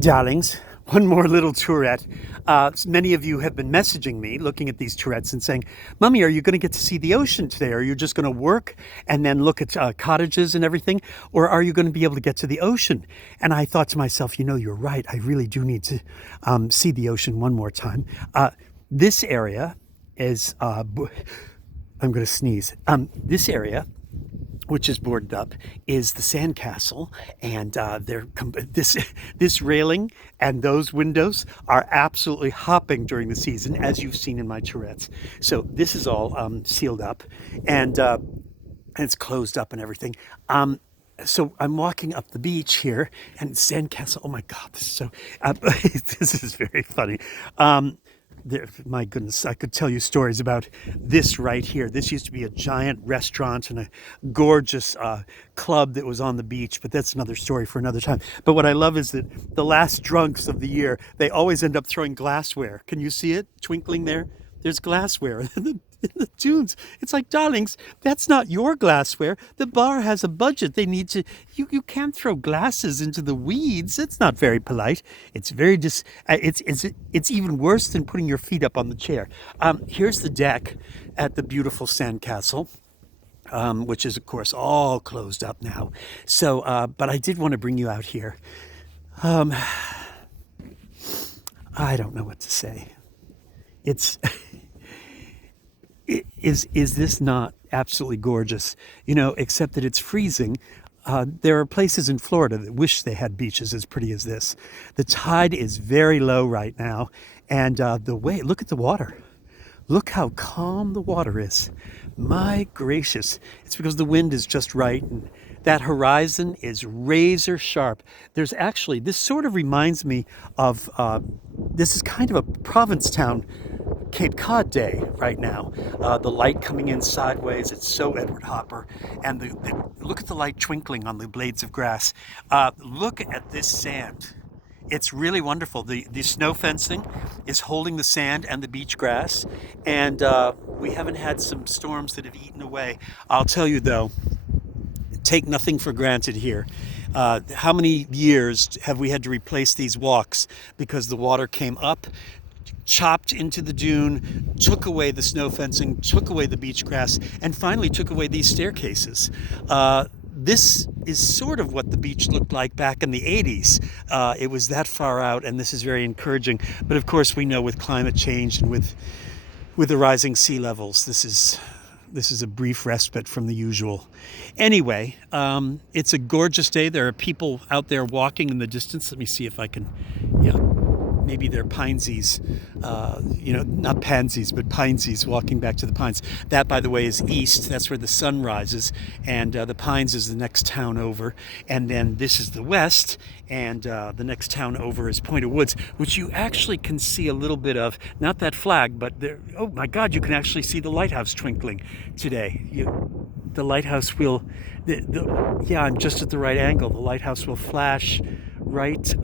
Darlings, one more little tourette. Many of you have been messaging me looking at these tourettes and saying, Mummy, are you going to get to see the ocean today? Are you just going to work and then look at cottages and everything? Or are you going to be able to get to the ocean? And I thought to myself, you're right. I really do need to see the ocean one more time. This area is, I'm going to sneeze. This area, which is boarded up, is the sandcastle, and this railing and those windows are absolutely hopping during the season, as you've seen in my tourettes. So this is all sealed up, and it's closed up and everything. So I'm walking up the beach here, and sandcastle. Oh my God, this is so. This is very funny. My goodness, I could tell you stories about this right here. This used to be a giant restaurant and a gorgeous club that was on the beach, but that's another story for another time. But what I love is that the last drunks of the year, they always end up throwing glassware. Can you see it twinkling there? There's glassware in the dunes. It's like, darlings, that's not your glassware. The bar has a budget. They need to. You can't throw glasses into the weeds. It's not very polite. It's very it's even worse than putting your feet up on the chair. Here's the deck at the beautiful sandcastle. Which is, of course, all closed up now. So, but I did want to bring you out here. I don't know what to say. It's is this not absolutely gorgeous? Except that it's freezing. There are places in Florida that wish they had beaches as pretty as this. The tide is very low right now, and look at the water. Look how calm the water is. My gracious, it's because the wind is just right, and that horizon is razor sharp. This sort of reminds me of, this is kind of a province town, Cape Cod Day right now. The light coming in sideways, it's so Edward Hopper. And look at the light twinkling on the blades of grass. Look at this sand. It's really wonderful. The snow fencing is holding the sand and the beach grass, and we haven't had some storms that have eaten away. I'll tell you though, take nothing for granted here. How many years have we had to replace these walks because the water came up, chopped into the dune, took away the snow fencing, took away the beach grass, and finally took away these staircases. This is sort of what the beach looked like back in the 80s. It was that far out, and this is very encouraging. But of course, we know with climate change and with the rising sea levels, this is a brief respite from the usual. Anyway, it's a gorgeous day. There are people out there walking in the distance. Let me see if I can, yeah. Maybe they're pinesies, not pansies, but pinesies walking back to the pines. That, by the way, is east. That's where the sun rises. And the pines is the next town over. And then this is the west. And the next town over is Point of Woods, which you actually can see a little bit of. Not that flag, but there. Oh, my God, you can actually see the lighthouse twinkling today. The lighthouse will, yeah, I'm just at the right angle. The lighthouse will flash right.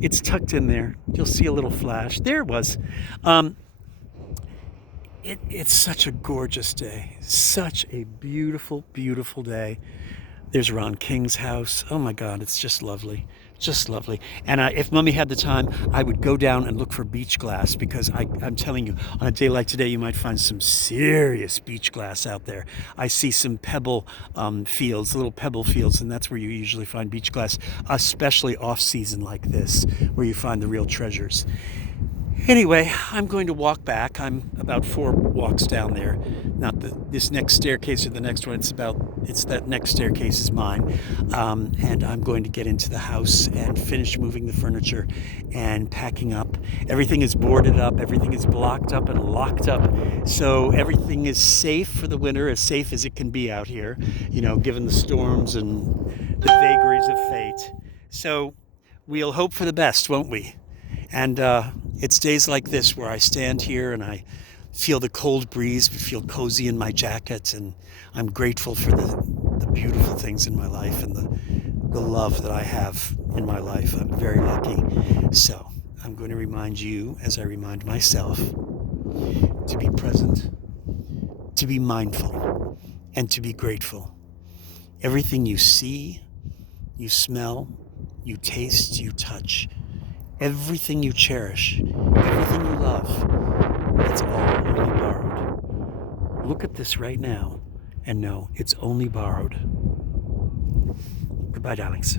It's tucked in there. You'll see a little flash. There it was. It's such a gorgeous day. Such a beautiful, beautiful day. There's Ron King's house. Oh my God, it's just lovely. Just lovely. And if Mummy had the time, I would go down and look for beach glass, because I'm telling you, on a day like today, you might find some serious beach glass out there. I see some pebble fields, little pebble fields, and that's where you usually find beach glass, especially off season like this, where you find the real treasures. Anyway, I'm going to walk back. I'm about 4 walks down there. Not this next staircase or the next one. It's that next staircase is mine. And I'm going to get into the house and finish moving the furniture and packing up. Everything is boarded up. Everything is blocked up and locked up. So everything is safe for the winter, as safe as it can be out here, given the storms and the vagaries of fate. So we'll hope for the best, won't we? And it's days like this where I stand here and I feel the cold breeze, feel cozy in my jacket, and I'm grateful for the beautiful things in my life and the love that I have in my life. I'm very lucky. So I'm going to remind you, as I remind myself, to be present, to be mindful, and to be grateful. Everything you see, you smell, you taste, you touch, everything you cherish, everything you love, it's all only borrowed. Look at this right now and know it's only borrowed. Goodbye, darlings.